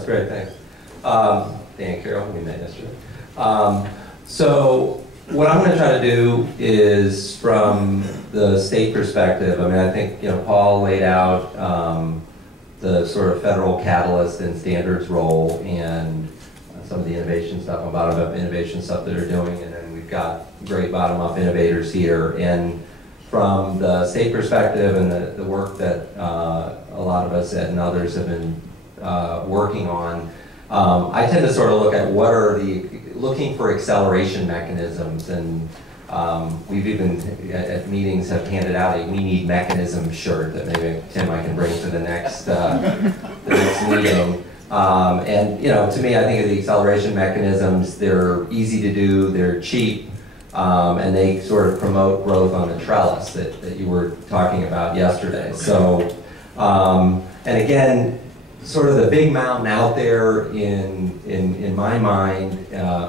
that's great, thanks. Dan Carol, we met yesterday. So what I'm going to try to do is, from the state perspective, I mean, I think, Paul laid out the sort of federal catalyst and standards role and some of the innovation stuff and bottom-up innovation stuff that they're doing, and then we've got great bottom-up innovators here. And from the state perspective and the work that a lot of us and others have been working on, I tend to sort of look at what are looking for acceleration mechanisms, and we've even at meetings have handed out a "We Need Mechanism" shirt that maybe Tim I can bring to the next meeting. And to me, I think of the acceleration mechanisms. They're easy to do, they're cheap, and they sort of promote growth on the trellis that you were talking about yesterday. So, and again, sort of the big mountain out there in my mind,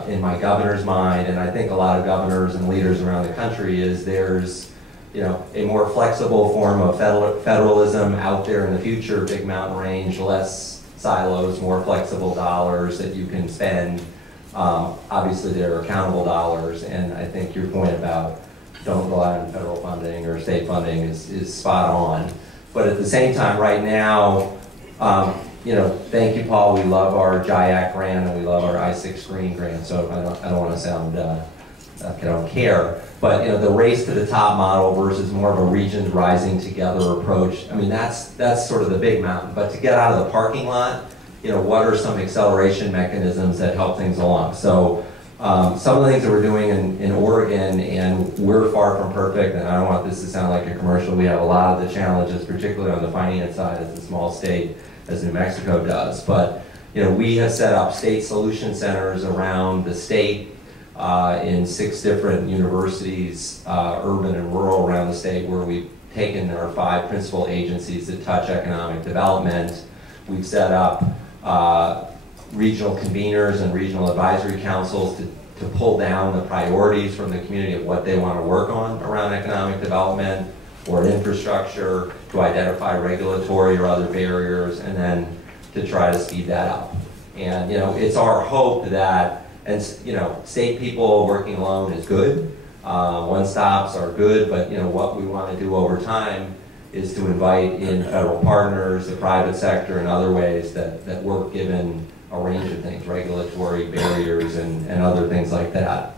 in my governor's mind, and I think a lot of governors and leaders around the country, is there's a more flexible form of federalism out there in the future, big mountain range, less silos, more flexible dollars that you can spend. Obviously there are accountable dollars, and I think your point about don't rely on federal funding or state funding is spot on. But at the same time, right now, thank you, Paul. We love our JIAC grant and we love our I-6 Green grant. So I don't want to sound I don't care. But the race to the top model versus more of a regions rising together approach. I mean, that's sort of the big mountain. But to get out of the parking lot, what are some acceleration mechanisms that help things along? So some of the things that we're doing in Oregon, and we're far from perfect, and I don't want this to sound like a commercial. We have a lot of the challenges, particularly on the finance side, as a small state, as New Mexico does. But we have set up state solution centers around the state in 6 different universities, urban and rural around the state, where we've taken our 5 principal agencies that touch economic development. We've set up regional conveners and regional advisory councils to pull down the priorities from the community of what they want to work on around economic development or infrastructure, to identify regulatory or other barriers, and then to try to speed that up. And it's our hope that, and state people working alone is good. One-stops are good, but what we want to do over time is to invite in federal partners, the private sector, and other ways that work, given a range of things, regulatory barriers and other things like that.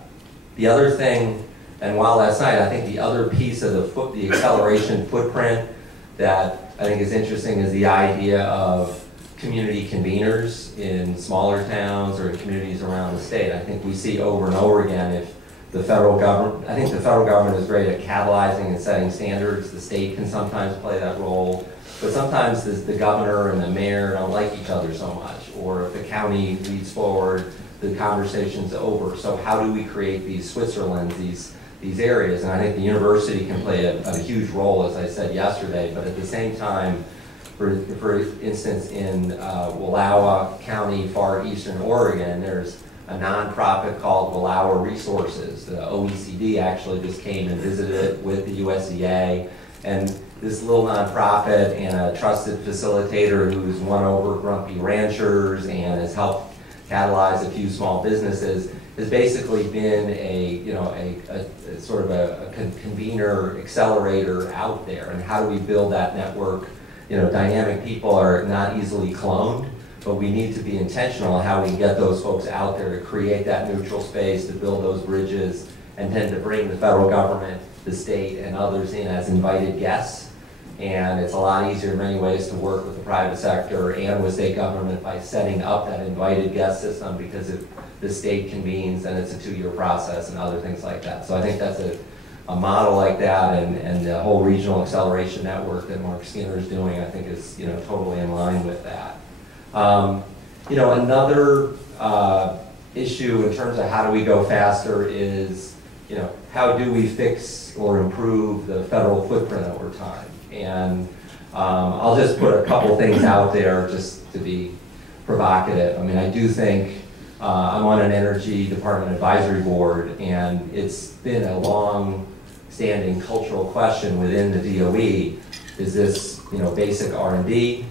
The other thing, and while last night, I think the other piece of the acceleration footprint that I think is interesting is the idea of community conveners in smaller towns or in communities around the state. I think we see over and over again, if the federal government, I think the federal government is great at catalyzing and setting standards. The state can sometimes play that role, but sometimes the governor and the mayor don't like each other so much, or if the county leads forward, the conversation's over. So how do we create these Switzerlands, these areas? And I think the university can play a huge role, as I said yesterday, but at the same time, for instance, in Wallowa County, far eastern Oregon, there's a nonprofit called Wallowa Resources. The OECD actually just came and visited it with the USDA, and this little nonprofit and a trusted facilitator who's won over grumpy ranchers and has helped catalyze a few small businesses has basically been a sort of a convener, accelerator out there. And how do we build that network? Dynamic people are not easily cloned, but we need to be intentional on how we get those folks out there to create that neutral space, to build those bridges, and then to bring the federal government, the state, and others in as invited guests. And it's a lot easier in many ways to work with the private sector and with state government by setting up that invited guest system, because if the state convenes, then it's a 2-year process and other things like that. So I think that's a model like that, and the whole regional acceleration network that Mark Skinner is doing, I think is totally in line with that. Another issue in terms of how do we go faster is, how do we fix or improve the federal footprint over time? And I'll just put a couple things out there just to be provocative. I mean, I do think I'm on an energy department advisory board, and it's been a long-standing cultural question within the DOE. Is this, basic R&D?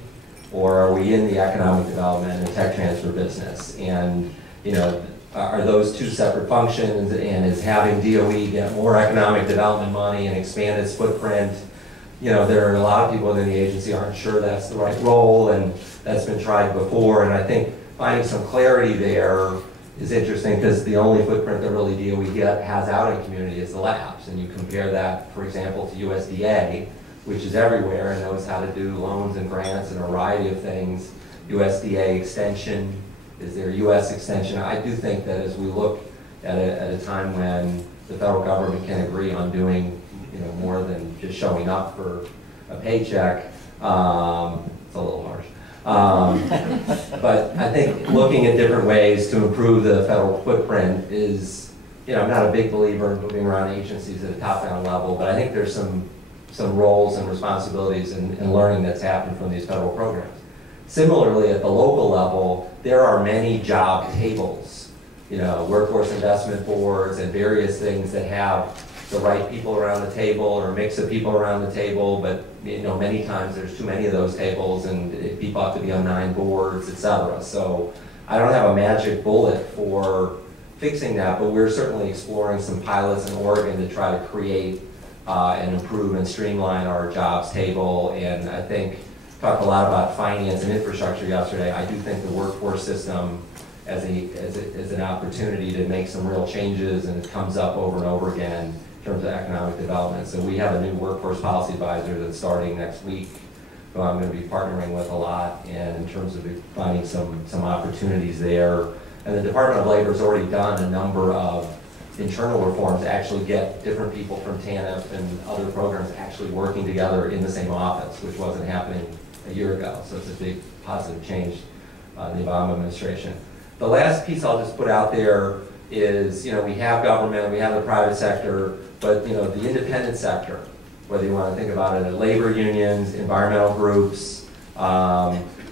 or are we in the economic development and tech transfer business? And, you know, are those two separate functions, and is having DOE get more economic development money and expand its footprint? You know, there are a lot of people within the agency aren't sure that's the right role, and that's been tried before, and I think finding some clarity there is interesting, because the only footprint that really DOE has out in community is the labs, and you compare that, for example, to USDA, which is everywhere and knows how to do loans and grants and a variety of things. USDA extension, is there US extension? I do think that as we look at a time when the federal government can agree on doing, you know, more than just showing up for a paycheck, it's a little harsh. But I think looking at different ways to improve the federal footprint is, you know, I'm not a big believer in moving around agencies at a top-down level, but I think there's some roles and responsibilities and learning that's happened from these federal programs. Similarly, at the local level, there are many job tables, you know, workforce investment boards and various things that have the right people around the table or a mix of people around the table, but, you know, many times there's too many of those tables and people have to be on 9 boards, etc. So I don't have a magic bullet for fixing that, but we're certainly exploring some pilots in Oregon to try to create and improve and streamline our jobs table. And I think talked a lot about finance and infrastructure yesterday. I do think the workforce system as an opportunity to make some real changes, and it comes up over and over again in terms of economic development. So we have a new workforce policy advisor that's starting next week, who I'm going to be partnering with a lot, and in terms of finding some opportunities there. And the Department of Labor has already done a number of internal reforms to actually get different people from TANF and other programs actually working together in the same office, which wasn't happening a year ago. So it's a big positive change in the Obama administration. The last piece I'll just put out there is, you know, we have government, we have the private sector, but, you know, the independent sector, whether you want to think about it at labor unions, environmental groups,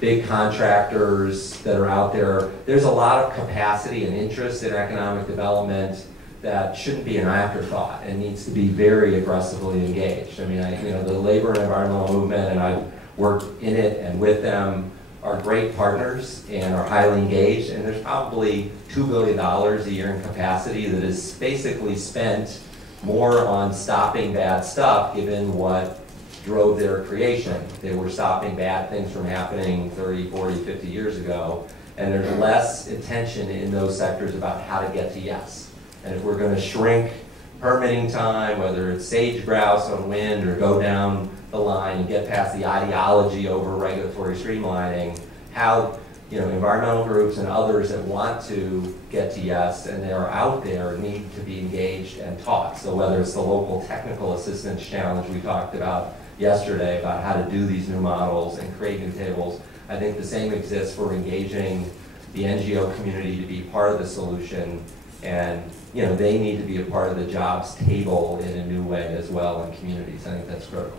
big contractors that are out there, there's a lot of capacity and interest in economic development that shouldn't be an afterthought and needs to be very aggressively engaged. I mean, you know, the labor and environmental movement, and I've worked in it and with them, are great partners and are highly engaged, and there's probably $2 billion a year in capacity that is basically spent more on stopping bad stuff, given what drove their creation. They were stopping bad things from happening 30, 40, 50 years ago, and there's less attention in those sectors about how to get to yes. And if we're going to shrink permitting time, whether it's sage grouse on wind or go down the line and get past the ideology over regulatory streamlining, how, you know, environmental groups and others that want to get to yes and they're out there need to be engaged and taught. So whether it's the local technical assistance challenge we talked about yesterday about how to do these new models and create new tables, I think the same exists for engaging the NGO community to be part of the solution, and, you know, they need to be a part of the jobs table in a new way as well in communities. I think that's critical.